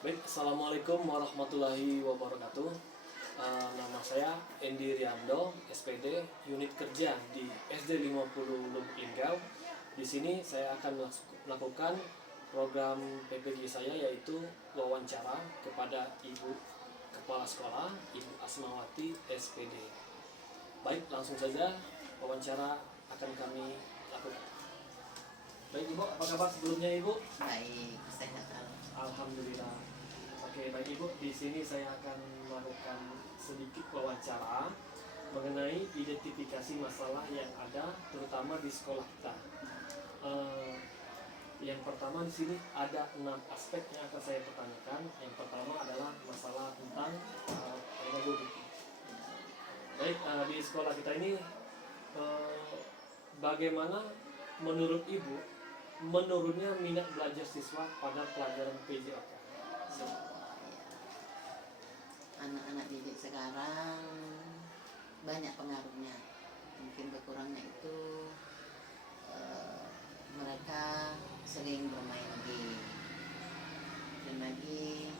Baik, Assalamualaikum warahmatullahi wabarakatuh. Nama saya Endi Riando, SPD, unit kerja di SD 50 Lubuk Linggau. Di sini saya akan melakukan program PPG saya, yaitu wawancara kepada Ibu Kepala Sekolah, Ibu Asmawati, SPD. Baik, langsung saja wawancara akan kami lakukan. Baik Ibu, apa kabar sebelumnya Ibu? Baik, sehat. Alhamdulillah. Oke, baik Ibu, di sini saya akan melakukan sedikit wawancara mengenai identifikasi masalah yang ada, terutama di sekolah kita. Yang pertama di sini ada 6 aspek yang akan saya pertanyakan. Yang pertama adalah masalah tentang pedagogik. Baik, di sekolah kita ini bagaimana menurut Ibu menurunnya minat belajar siswa pada pelajaran PJOK? Anak-anak didik sekarang banyak pengaruhnya. Mungkin berkurangnya itu mereka sering bermain game, dan lagi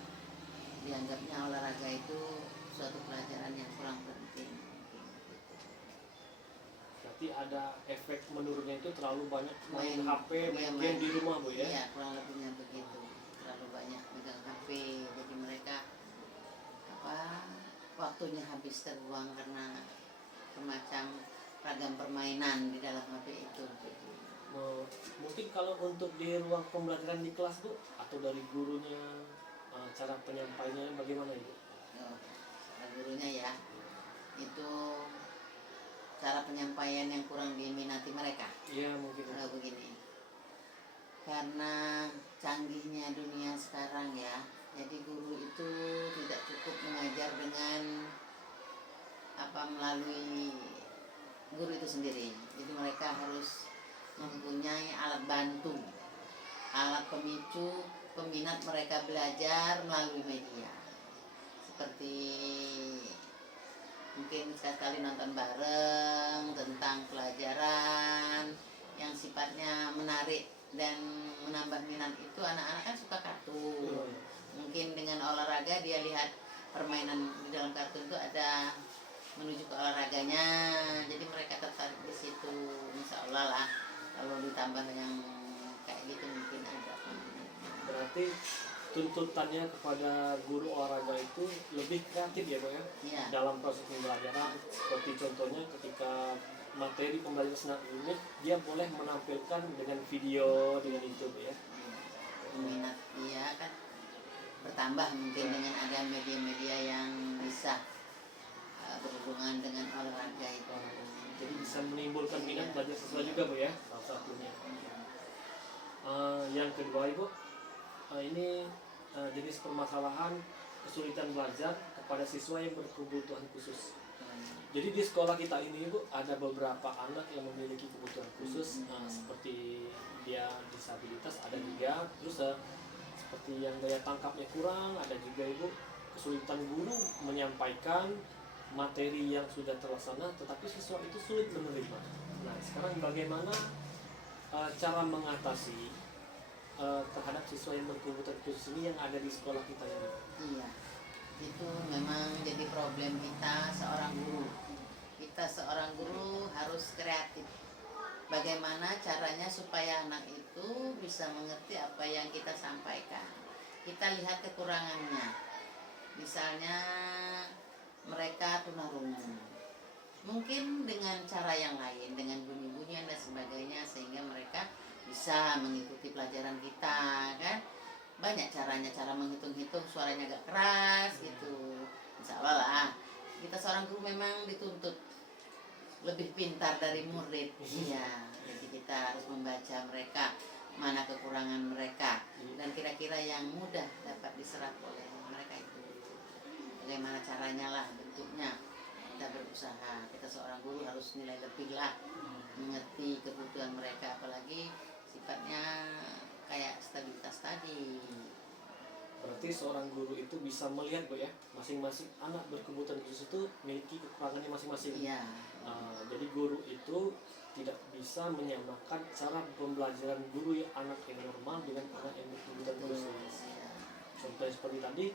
dianggapnya olahraga itu suatu pelajaran yang kurang penting. Berarti ada efek menurunnya itu terlalu banyak main Main- HP, main iya, game di rumah Bu ya? Iya, kurang lebihnya begitu. Terlalu banyak megang HP, jadi mereka waktunya habis terbuang karena bermacam ragam permainan di dalam HP itu. Mungkin kalau untuk di ruang pembelajaran di kelas Bu, atau dari gurunya, cara penyampaiannya bagaimana Ibu? Kata gurunya ya, itu cara penyampaian yang kurang diminati mereka. Iya mungkin. Kalau begini, karena canggihnya dunia sekarang ya, jadi guru itu tidak cukup mengajar dengan melalui guru itu sendiri. Jadi mereka harus mempunyai alat bantu, alat pemicu, peminat mereka belajar melalui media. Seperti mungkin sekali nonton bareng tentang pelajaran yang sifatnya menarik dan menambah minat. Itu anak-anak kan suka kartun. Mungkin dengan olahraga dia lihat permainan di dalam kartun itu ada menuju ke olahraganya, jadi mereka tertarik di situ. Insya Allah lah, kalau ditambah yang kayak gitu mungkin ada. Berarti tuntutannya kepada guru olahraga itu lebih kreatif ya Bu ya? Iya. Dalam proses pembelajaran, seperti contohnya ketika materi pembelajaran senat unit, dia boleh menampilkan dengan video, dengan itu Bu ya? Minat dia kan bertambah mungkin dengan ada media-media yang bisa berhubungan dengan olahraga itu. Jadi bisa menimbulkan minat belajar siswa juga Bu ya, salah satunya. Yang kedua Ibu, ini jenis permasalahan kesulitan belajar kepada siswa yang berkebutuhan khusus. Jadi di sekolah kita ini Ibu ada beberapa anak yang memiliki kebutuhan khusus, seperti dia disabilitas ada juga, terus seperti yang daya tangkapnya kurang ada juga Ibu, kesulitan guru menyampaikan materi yang sudah terlaksana tetapi siswa itu sulit menerima. Nah sekarang bagaimana cara mengatasi terhadap siswa yang berkebutuhan khusus ini yang ada di sekolah kita ini? Iya, itu memang jadi problem kita seorang guru. Kita seorang guru harus kreatif. Bagaimana caranya supaya anak itu bisa mengerti apa yang kita sampaikan. Kita lihat kekurangannya. Misalnya mereka tunarungu. Mungkin dengan cara yang lain, dengan bunyi-bunyian dan sebagainya, sehingga mereka bisa mengikuti pelajaran kita, kan? Banyak caranya, cara menghitung-hitung suaranya agak keras gitu. Insya Allah lah, kita seorang guru memang dituntut lebih pintar dari murid. Iya, jadi kita harus membaca mereka, mana kekurangan mereka, dan kira-kira yang mudah dapat diserap oleh mereka itu. Bagaimana caranya lah, bentuknya. Kita berusaha, kita seorang guru harus nilai lebih lah, mengerti kebutuhan mereka, apalagi sifatnya kayak stabilitas tadi. Berarti seorang guru itu bisa melihat Bu ya, masing-masing anak berkebutuhan khusus itu memiliki kekurangannya masing-masing. Iya. Jadi guru itu tidak bisa menyamakan cara pembelajaran guru yang anak yang normal dengan anak yang berkebutuhan khusus. Iya. Contoh yang seperti tadi,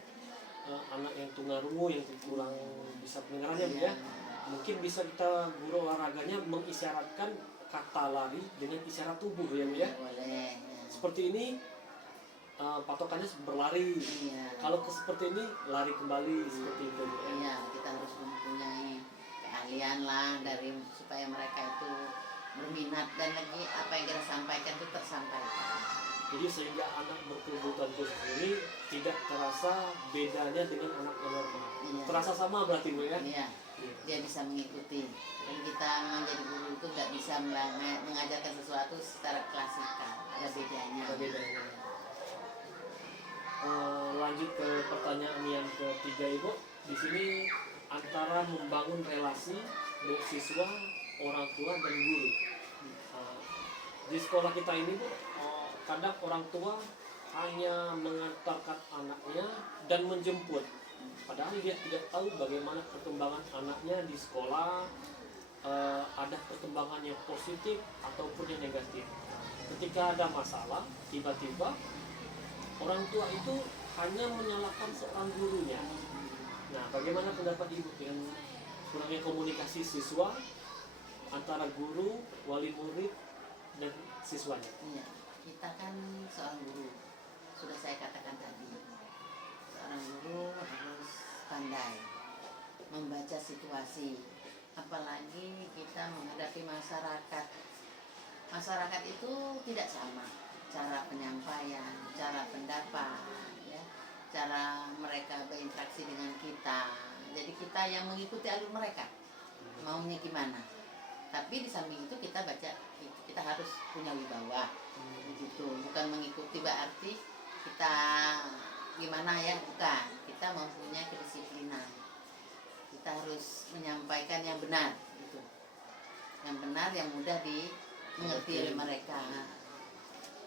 anak yang tunarungu yang kurang bisa pendengarannya Bu ya, mungkin bisa kita guru olahraganya mengisyaratkan kata lari dengan isyarat tubuh ya Bu ya. Boleh. Seperti ini patokannya berlari. Iya. Kalau seperti ini lari kembali seperti itu Bu ya. Iya, kita harus mempunyai keahlian lah dari supaya mereka itu berminat dan lagi apa yang kita sampaikan itu tersampaikan. Jadi sehingga anak berkebutuhan khusus ini tidak terasa bedanya dengan anak yang normal. Iya. Terasa sama berarti Bu ya. Iya, dia bisa mengikuti. Dan kita menjadi guru itu nggak bisa mengajarkan sesuatu secara klasikal, ada bedanya. Ada bedanya. Lanjut ke pertanyaan yang ketiga Ibu. Di sini antara membangun relasi dengan siswa, orang tua dan guru. Di sekolah kita ini Bu, kadang orang tua hanya mengantarkan anaknya dan menjemput. Padahal dia tidak tahu bagaimana perkembangan anaknya di sekolah, ada perkembangan yang positif ataupun yang negatif. Ketika ada masalah, tiba-tiba orang tua itu hanya menyalahkan seorang gurunya. Nah, bagaimana pendapat Ibu dengan kurangnya komunikasi siswa antara guru, wali murid, dan siswanya? Iya, kita kan seorang guru. Sudah saya katakan tadi, seorang guru harus pandai membaca situasi. Apalagi kita menghadapi masyarakat. Masyarakat itu tidak sama cara penyampaian, cara pendapat, ya, cara mereka berinteraksi dengan kita. Jadi kita yang mengikuti alur mereka, maunya gimana. Tapi di samping itu kita baca, kita harus punya wibawa, begitu. Bukan mengikuti berarti kita gimana ya, bukan. Kita mempunyai kedisiplinan. Kita harus menyampaikan yang benar, gitu. Yang benar, yang mudah dimengerti oleh mereka.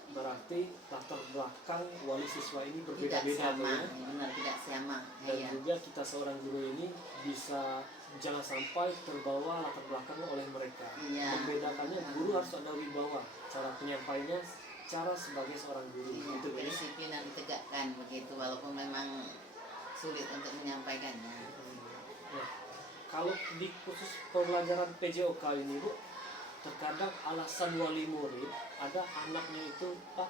Berarti latar belakang wali siswa ini Tidak berbeda-beda Bu sama, ya? benar tidak sama. Dan Iya. juga kita seorang guru ini bisa jangan sampai terbawa latar belakang oleh mereka. Iya. Membedakannya guru harus ada wibawa, cara penyampaiannya, cara sebagai seorang guru. Iya, Gitu ya. kedisiplinan ditegakkan begitu, walaupun memang sulit untuk menyampaikannya. Nah, kalau di khusus pembelajaran PJOK ini Bu, terkadang alasan wali murid ada anaknya itu, Pak,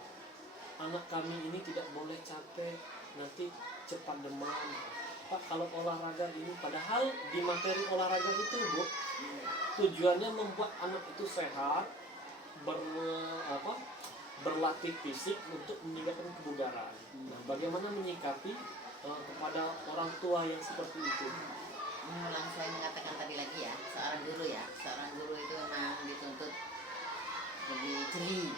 anak kami ini tidak boleh capek, nanti cepat demam. Pak, kalau olahraga ini, padahal di materi olahraga itu Bu, tujuannya membuat anak itu sehat, berlatih fisik untuk meningkatkan kebugaran. Nah, bagaimana menyikapi kepada orang tua yang seperti itu? Mengulang saya mengatakan tadi lagi ya, seorang guru itu memang dituntut lebih jeli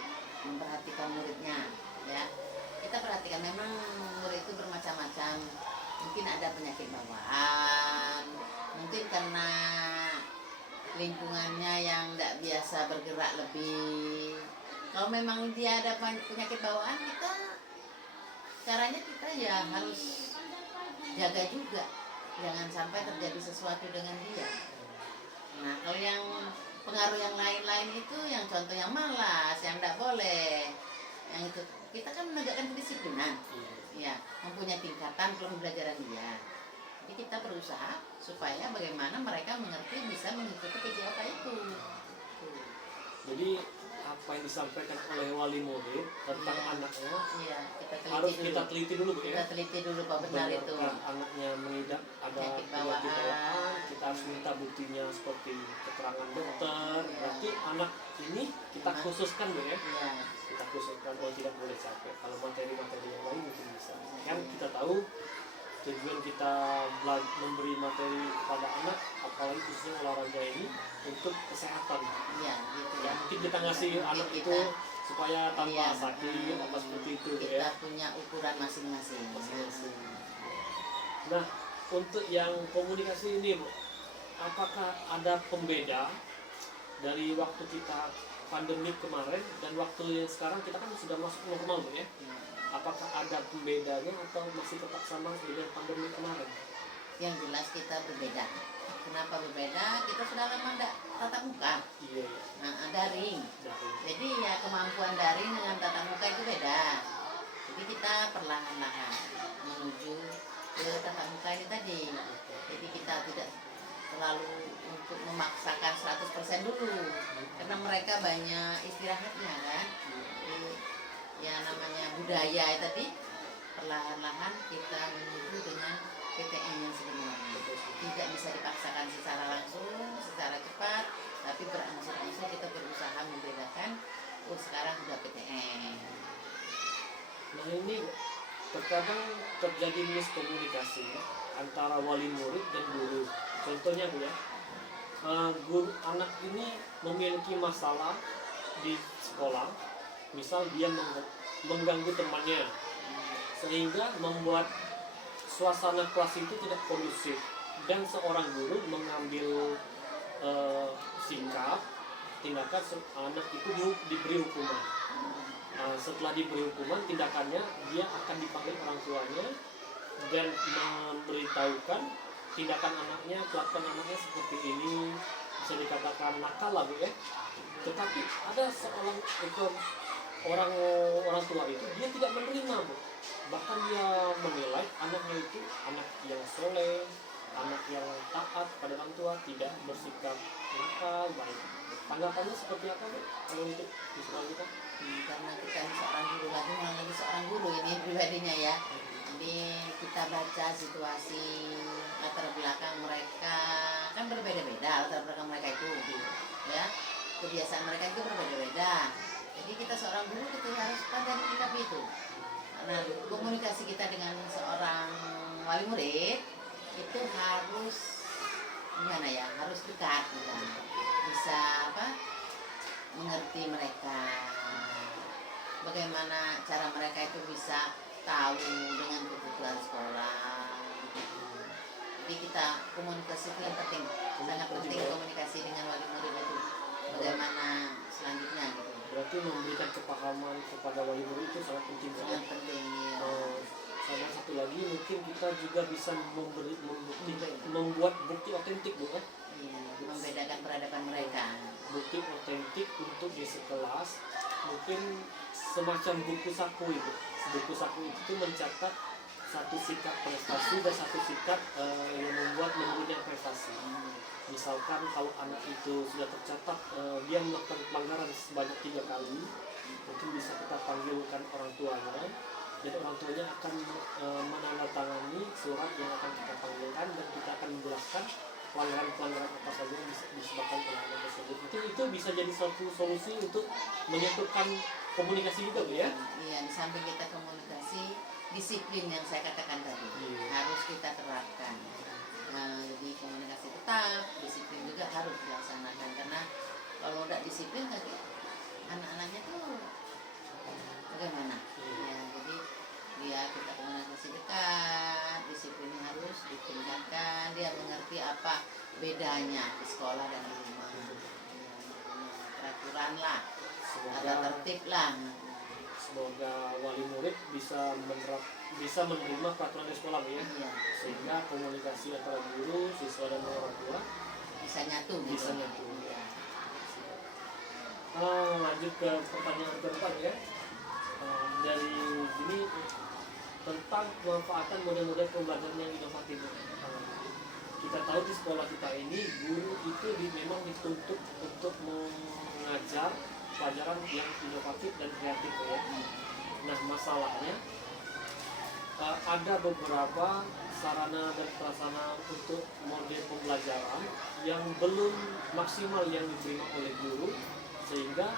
memperhatikan muridnya, ya. Kita perhatikan memang murid itu bermacam-macam, mungkin ada penyakit bawaan, mungkin karena lingkungannya yang tidak biasa bergerak lebih. Kalau memang dia ada penyakit bawaan, caranya kita ya harus jaga juga, jangan sampai terjadi sesuatu dengan dia. Nah, kalau yang pengaruh yang lain-lain itu, yang contoh yang malas, yang tidak boleh, yang itu kita kan menegakkan kedisiplinan, ya, mempunyai tingkatan pembelajaran dia. Jadi kita berusaha supaya bagaimana mereka mengerti, bisa mengikuti PJOK itu. Jadi apa yang disampaikan oleh wali murid tentang anaknya Iya, harus kita teliti dulu Bu ya. Kita teliti dulu Pak, benar itu. Benarkah anaknya mengidap ada Penyakit penyakit bawaan. bawaan, kita harus minta buktinya seperti keterangan dokter. Berarti anak ini kita khususkan Bu ya. Iya. Kita khususkan, oh tidak boleh capek. Kalau materi-materi yang lain mungkin bisa. Kan kita tahu tujuan kita memberi materi kepada anak, apalagi khususnya olahraga ini untuk kesehatan. Iya, gitu Ya ya. mungkin kita ngasih anak itu supaya tanpa Iya. sakit apa seperti itu Bu Kita ya. punya ukuran masing-masing. Masing-masing. Nah, untuk yang komunikasi ini Bu, apakah ada pembeda dari waktu kita pandemi kemarin dan waktu yang sekarang? Kita kan sudah masuk normal Bu ya. Apakah ada pembedanya atau masih tetap sama dengan pandemi kemarin? Yang jelas kita berbeda. Kenapa berbeda? Kita sudah lama tidak tatap muka. Iya, iya. Nah, daring. Dari Jadi ya kemampuan daring dengan tatap muka itu beda. Jadi kita perlahan-lahan menuju ke tatap muka ini tadi. Jadi kita tidak terlalu untuk memaksakan 100% dulu, karena mereka banyak istirahatnya kan. Jadi ya namanya budaya tadi, perlahan-lahan kita menuju dengan PTN yang sebenarnya. Tidak bisa dipaksakan secara langsung, secara cepat, tapi berangsur-angsur kita berusaha membedakan. Oh sekarang sudah PTN. Nah ini terkadang terjadi miskomunikasi antara wali murid dan guru. Contohnya Bu ya, guru anak ini memiliki masalah di sekolah, misal dia mengganggu temannya, sehingga membuat suasana kelas itu tidak kondusif, dan seorang guru mengambil sikap tindakan anak itu diberi hukuman. Setelah diberi hukuman, tindakannya dia akan dipanggil orang tuanya dan memberitahukan tindakan anaknya, kelakuan anaknya seperti ini, bisa dikatakan nakal lah Bu ya. Tetapi ada seorang orang tua itu dia tidak menerima Bu, bahkan dia menilai anaknya itu anak yang soleh, anak yang taat pada orang tua, tidak bersikap nakal, baik. Tanggapannya seperti apa Bu kalau untuk di sekolah kita? Karena kita ini seorang guru lagi, mengalami seorang guru ini pribadinya ya. Jadi kita baca situasi latar belakang mereka kan berbeda-beda, latar belakang mereka itu ya, kebiasaan mereka itu berbeda-beda. Jadi kita seorang guru kita harus pandai menyikapi itu. Nah komunikasi kita dengan seorang wali murid itu harus gimana ya, harus dekat gitu. Bisa mengerti mereka, bagaimana cara mereka itu bisa tahu dengan kebutuhan sekolah. Jadi kita komunikasi itu yang penting, sangat penting komunikasi dengan wali murid itu. Bagaimana selanjutnya gitu. Berarti memberikan kepahaman kepada wali murid itu sangat penting. Sangat penting ya. Sama satu lagi mungkin kita juga bisa membuat bukti otentik Bu kan? Iya, membedakan peradaban mereka. Bukti otentik untuk di sekelas, mungkin semacam buku saku itu. Buku saku itu mencatat satu sikap prestasi dan satu sikap yang membuat murid yang prestasi. Misalkan kalau anak itu sudah tercatat dia melakukan pelanggaran sebanyak 3 kali, mungkin bisa kita panggilkan orang tuanya, dan orang tuanya akan menandatangani surat yang akan kita panggilkan, dan kita akan menjelaskan pelanggaran-pelanggaran apa saja yang disebabkan oleh anak tersebut. Itu bisa jadi satu solusi untuk menyatukan komunikasi juga Bu ya. Iya, di samping kita komunikasi, disiplin yang saya katakan tadi harus kita terapkan. Jadi komunikasi tetap, disiplin juga harus dilaksanakan, karena kalau tidak disiplin nanti anak-anaknya tuh bagaimana? Ya, jadi dia kita komunikasi dekat, disiplinnya harus ditingkatkan, dia mengerti apa bedanya di sekolah dan di rumah. Ya, peraturan lah, ada tertib lah. Semoga wali murid bisa menerima peraturan di sekolah Bu ya. Iya. Sehingga komunikasi antara guru, siswa dan orang tua Bisa nyatu. bisa nyatu. Ya. Lanjut ke pertanyaan keempat ya. Dari ini tentang pemanfaatan model-model pembelajaran yang inovatif. Kita tahu di sekolah kita ini guru itu memang dituntut untuk mengajar pelajaran yang inovatif dan kreatif ya. Nah masalahnya ada beberapa sarana dan prasarana untuk model pembelajaran yang belum maksimal yang diterima oleh guru, sehingga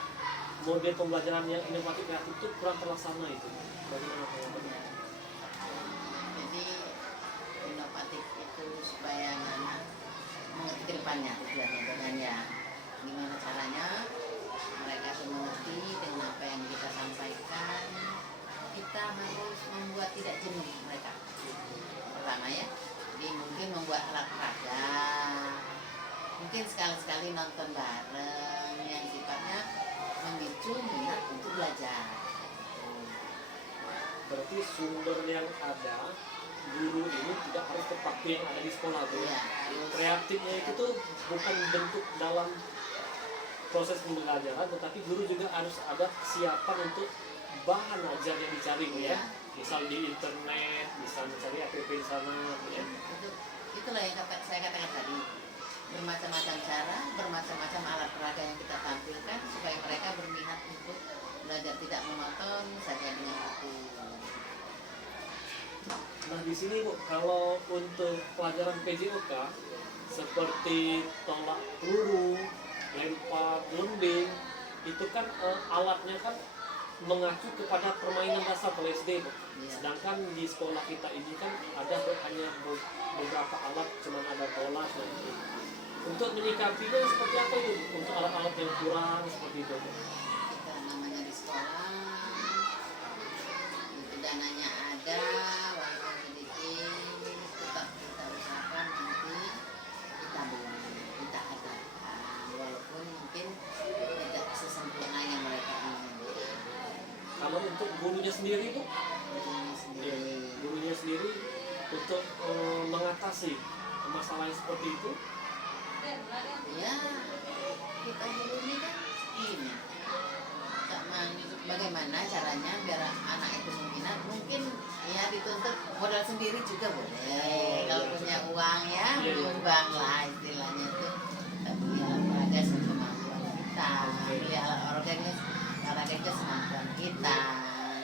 model pembelajaran yang inovatif kreatif itu kurang terlaksana itu. Bagaimana pendapat? Jadi inovatif itu supaya anak mengerti ke depannya tujuannya, gimana caranya mereka tuh mengerti dengan apa yang kita sampaikan. Kita harus membuat tidak jenuh mereka. Pertama ya, jadi mungkin membuat alat peraga, mungkin sekali-sekali nonton bareng yang sifatnya memicu minat untuk belajar. Berarti sumber yang ada, guru ini tidak harus terpaku yang ada di sekolah Bu. Ya, Kreatifnya itu tuh bukan bentuk dalam proses pembelajaran, tetapi guru juga harus ada kesiapan untuk bahan ajar yang dicari Bu, ya. Iya. Misal di internet, bisa mencari app di sana Bu, ya. Itulah yang saya katakan tadi, bermacam-macam cara, bermacam-macam alat peraga yang kita tampilkan supaya mereka berminat untuk belajar, tidak monoton saja dengan buku. Nah di sini Bu, kalau untuk pelajaran PJOK seperti tolak peluru, lempar lembing, itu kan alatnya kan mengacu kepada permainan dasar kalau SD Bu. Iya. Sedangkan di sekolah kita ini kan ada hanya beberapa alat, cuman ada bola seperti itu. Untuk menyikapinya seperti apa itu Bu? Untuk alat-alat yang kurang seperti itu Bu? Kita namanya di sekolah, itu dananya ada, walaupun sedikit, tetap kita usahakan nanti kita beli, kita adakan, walaupun mungkin tidak sesempurna yang mereka inginkan. Kalau untuk gurunya sendiri Bu, Ini sendiri. gurunya sendiri untuk mengatasi masalah yang seperti itu, Ya, kita dulu ini kan gini, bagaimana caranya biar anak itu minat, mungkin ya dituntut modal sendiri juga boleh, kalau punya uang ya menyumbang lah istilahnya itu. Kita beli alat peraga sekemampuan kita, beli alat olahraga semampuan kita.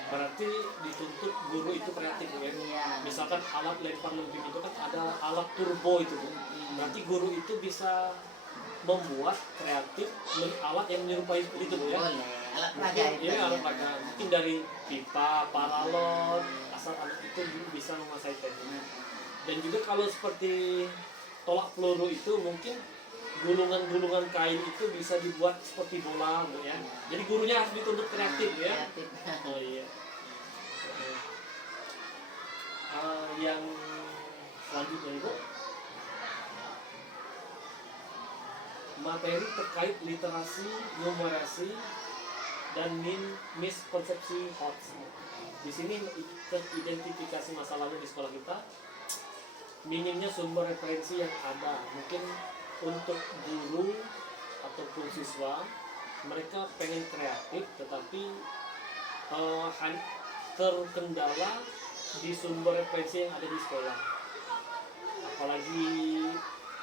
berarti dituntut guru itu kreatif Bu, ya. Iya. Misalkan alat lempar lembing itu kan ada alat turbo itu Bu. Berarti guru itu bisa membuat kreatif alat yang menyerupai seperti itu Bu, ya. Boleh, alat peraga Mungkin, itu. ya, alat peraga. Mungkin dari pipa, paralon, asal anak itu bisa menguasai teknik. Dan juga kalau seperti tolak peluru itu mungkin gulungan-gulungan kain itu bisa dibuat seperti bola Bu, ya. Jadi gurunya harus dituntut kreatif Bu, ya. Kreatif. Oh iya. Yang selanjutnya Ibu, materi terkait literasi, numerasi, dan miskonsepsi hoax. Di sini teridentifikasi masalahnya di sekolah kita, minimnya sumber referensi yang ada. Mungkin untuk guru ataupun siswa, mereka pengen kreatif, tetapi terkendala di sumber referensi yang ada di sekolah. Apalagi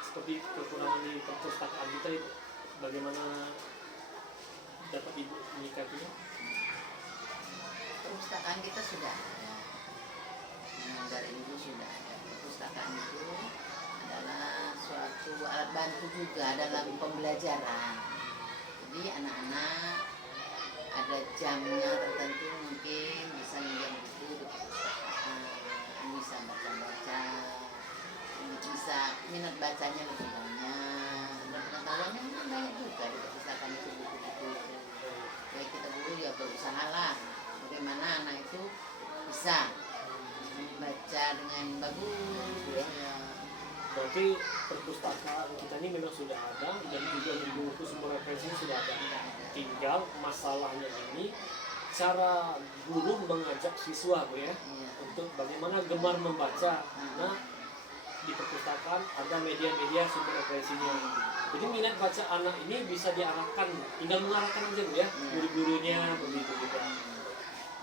seperti kekurangan di perpustakaan kita itu, bagaimana dapat Ibu menyikapinya? Perpustakaan kita sudah ada. Dari dulu sudah ada. Perpustakaan itu adalah suatu alat bantu juga dalam pembelajaran. Jadi anak-anak ada jamnya tertentu, mungkin bisa minjam buku di perpustakaan, bisa baca-baca, bisa minat bacanya lebih banyak, dan pengetahuannya mungkin banyak juga di perpustakaan itu, buku-buku. Jadi kita guru ya berusaha lah bagaimana anak itu bisa membaca dengan bagus ya. Berarti perpustakaan kita ini memang sudah ada, dan juga di buku sumber referensinya sudah ada. Tinggal masalahnya ini cara guru mengajak siswa Bu, ya, Iya. untuk bagaimana gemar membaca. Nah, di perpustakaan ada media-media sumber referensinya. Jadi minat baca anak ini bisa diarahkan, tinggal mengarahkan aja Bu, ya, guru-gurunya begitu juga.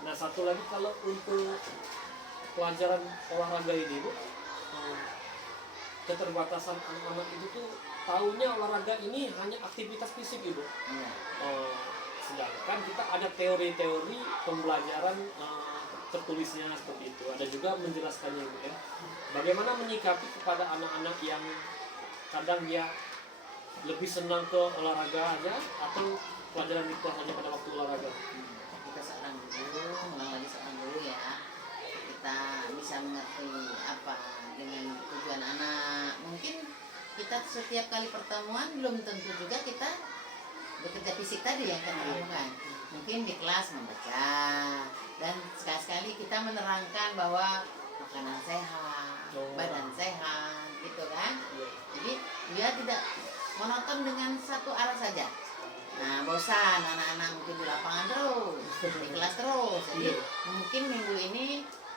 Nah, satu lagi kalau untuk pelajaran olahraga ini Bu, keterbatasan anak-anak itu tuh taunya olahraga ini hanya aktivitas fisik Ibu. Iya. Sedangkan kita ada teori-teori pembelajaran tertulisnya seperti itu. Ada juga menjelaskannya Ibu, ya. Bagaimana menyikapi kepada anak-anak yang kadang dia lebih senang ke olahraga aja atau pelajaran di kelas hanya pada waktu olahraga. Kita seorang guru, mulai lagi seorang guru ya, kita bisa mengerti apa dengan tujuan anak. Mungkin kita setiap kali pertemuan belum tentu juga kita bekerja fisik tadi yang kita lakukan. Mungkin di kelas membaca, dan sekali-sekali kita menerangkan bahwa makanan sehat, badan sehat, gitu kan. Jadi dia tidak monoton dengan satu arah saja. Nah, bosan anak-anak mungkin di lapangan terus, di kelas terus. Jadi mungkin minggu ini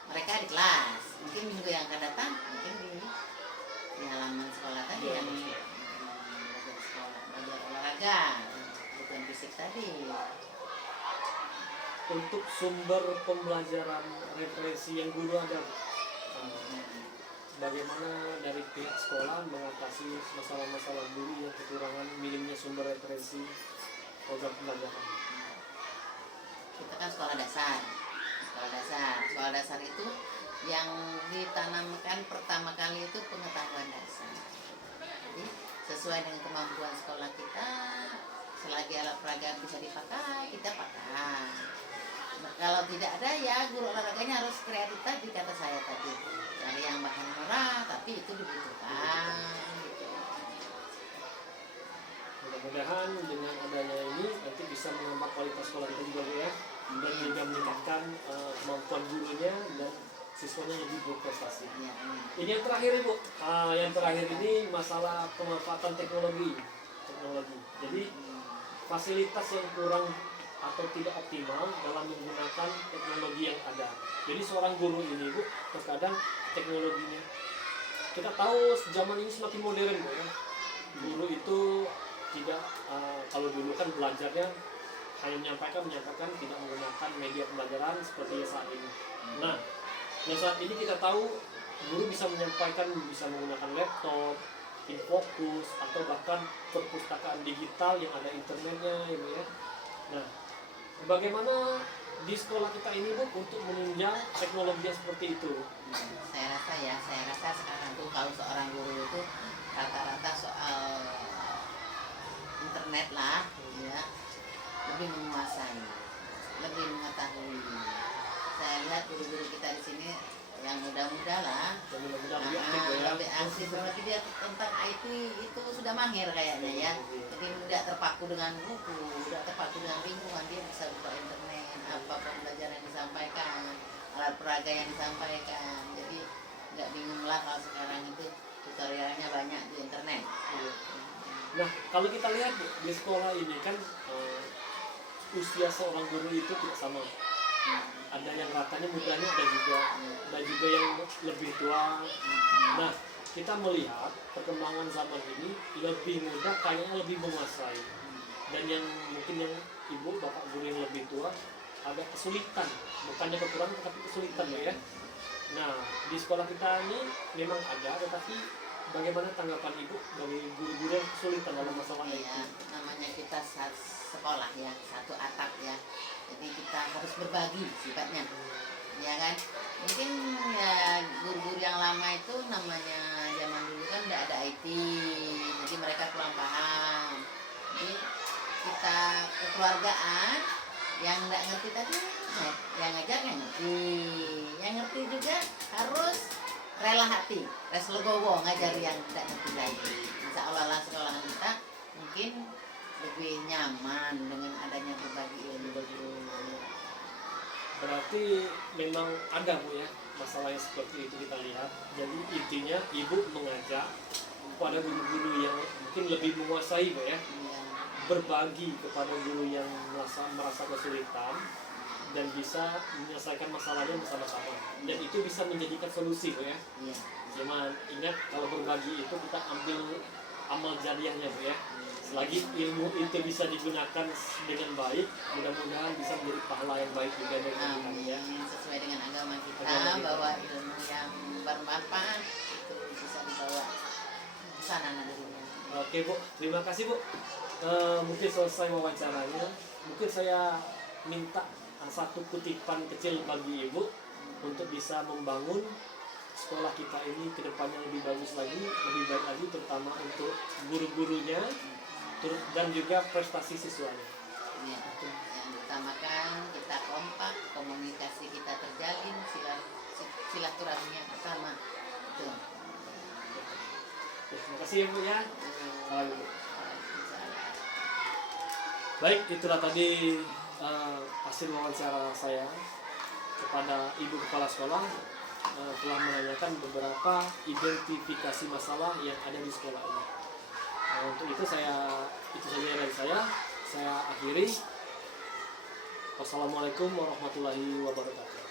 mereka di kelas, mungkin minggu yang akan datang mungkin di halaman sekolah tadi yang belajar sekolah, belajar olahraga, bukan fisik tadi. untuk sumber pembelajaran referensi yang guru ada. Bagaimana dari pihak sekolah mengatasi masalah-masalah guru yang kekurangan minimnya sumber referensi program pembelajaran. Kita kan sekolah dasar itu yang ditanamkan pertama kali itu pengetahuan dasar. Jadi sesuai dengan kemampuan sekolah kita, selagi alat peraga bisa dipakai, kita pakai. Nah, kalau tidak ada ya guru olahraganya harus kreatif tadi kata saya tadi, cari yang bahan murah tapi itu dibutuhkan gitu. Mudah-mudahan dengan adanya ini nanti bisa menambah kualitas sekolah kita juga Bu ya, dan juga meningkatkan kemampuan gurunya dan siswanya lebih berprestasi. Ya, Ini yang terakhir Ibu, yang terakhir ini masalah pemanfaatan teknologi. Jadi fasilitas yang kurang atau tidak optimal dalam menggunakan teknologi yang ada. Jadi seorang guru ini Bu, terkadang teknologinya, kita tahu zaman ini semakin modern Bu ya. Guru itu tidak, kalau dulu kan belajarnya hanya menyampaikan tidak menggunakan media pembelajaran seperti saat ini. Nah saat ini kita tahu guru bisa menyampaikan, bisa menggunakan laptop, infocus, atau bahkan perpustakaan digital yang ada internetnya ya. Nah, bagaimana di sekolah kita ini Bu untuk menunjang teknologi yang seperti itu? Saya rasa sekarang tuh kalau seorang guru itu rata-rata soal internet lah, ya lebih menguasai, lebih mengetahui. Saya lihat guru-guru kita di sini yang muda-muda lah, lebih aktif, berarti dia tentang IT itu sudah mahir kayaknya ya. Jadi tidak terpaku dengan buku, tidak terpaku dengan lingkungan, dia bisa buka internet, apa pembelajaran yang disampaikan, alat peraga yang disampaikan. Jadi nggak bingung lah kalau sekarang itu tutorialnya banyak di internet. Nah, kalau kita lihat di sekolah ini kan usia seorang guru itu tidak sama. Ada yang katanya mudanya, ada juga yang lebih tua. Nah, kita melihat perkembangan zaman ini lebih muda kayaknya lebih menguasai. Dan yang mungkin yang ibu bapak guru yang lebih tua agak kesulitan, bukannya kekurangan tapi kesulitan ya. Nah, di sekolah kita ini memang ada, tetapi bagaimana tanggapan ibu dari guru-guru yang kesulitan dalam masalah IT? Ya, namanya kita sekolah ya, satu atap ya. Jadi kita harus berbagi sifatnya, ya kan? Mungkin ya guru-guru yang lama itu namanya zaman dulu kan tidak ada IT, jadi mereka kurang paham. Jadi kita kekeluargaan yang nggak ngerti tadi, yang ngajar yang ngerti juga harus rela hati, res legowo ngajar yang tidak ngerti lagi. Insya Allah lah sekolahan kita mungkin lebih nyaman dengan adanya berbagi ilmu. Berarti memang ada Bu ya masalah yang seperti itu kita lihat. Jadi intinya ibu mengajak kepada guru-guru yang mungkin lebih menguasai Bu ya, berbagi kepada guru yang merasa kesulitan dan bisa menyelesaikan masalahnya bersama-sama. Dan itu bisa menjadikan solusi Bu ya. Cuman ingat kalau berbagi itu kita ambil amal jariahnya Bu ya. Selagi ilmu itu bisa digunakan dengan baik, mudah-mudahan bisa menjadi pahala yang baik juga dari kita ya. Sesuai dengan agama kita, bahwa ilmu yang bermanfaat itu bisa dibawa ke sana nantinya. Oke Bu, terima kasih Bu. Mungkin selesai wawancaranya. Mungkin saya minta satu kutipan kecil bagi Ibu untuk bisa membangun sekolah kita ini ke depannya lebih bagus lagi, lebih baik lagi, terutama untuk guru-gurunya dan juga prestasi siswanya. Ya, yang diutamakan kita kompak, komunikasi kita terjalin, silaturahminya bersama. Itu. Terima kasih ya Bu ya. Baik, itulah tadi hasil wawancara saya kepada Ibu Kepala Sekolah, telah menanyakan beberapa identifikasi masalah yang ada di sekolah ini. Untuk itu saja dari saya akhiri. Wassalamualaikum warahmatullahi wabarakatuh.